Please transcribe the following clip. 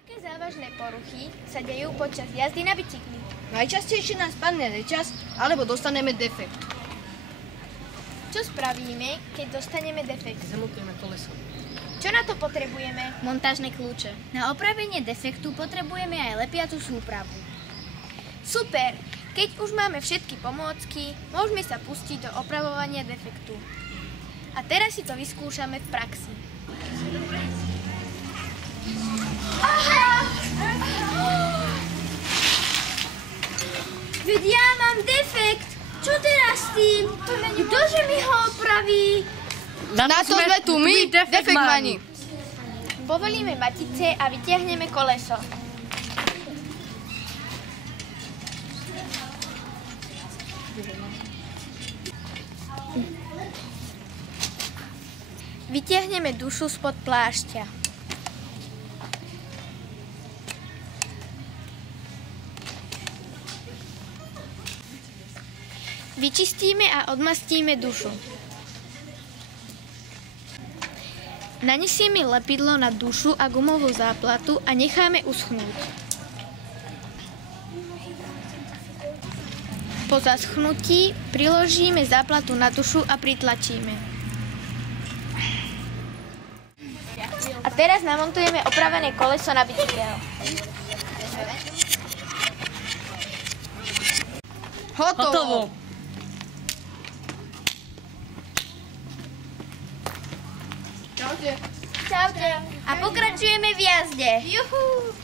Aké závažné poruchy sa dejú počas jazdy na bicykli? Najčastejšie nás spadne reťaz alebo dostaneme defekt. Čo spravíme, keď dostaneme defekt? Zamontujeme koleso. Čo na to potrebujeme? Montážne kľúče. Na opravenie defektu potrebujeme aj lepiacu súpravu. Super! Keď už máme všetky pomôcky, môžeme sa pustiť do opravovania defektu. A teraz si to vyskúšame v praxi. Veď ja mám defekt! Čo teraz s tým? Ktože mi ho opraví? Na to sme tu my, defektmani. Povolíme matice a vytiahneme koleso. Vytiahneme dušu spod plášťa. Vyčistíme a odmastíme dušu. Nanesieme lepidlo na dušu a gumovú záplatu a necháme uschnúť. Po zaschnutí priložíme záplatu na dušu a pritlačíme. A teraz namontujeme opravené koleso na bicykel. Hotovo! Čaute. A pokračujeme v jazde. Juhu!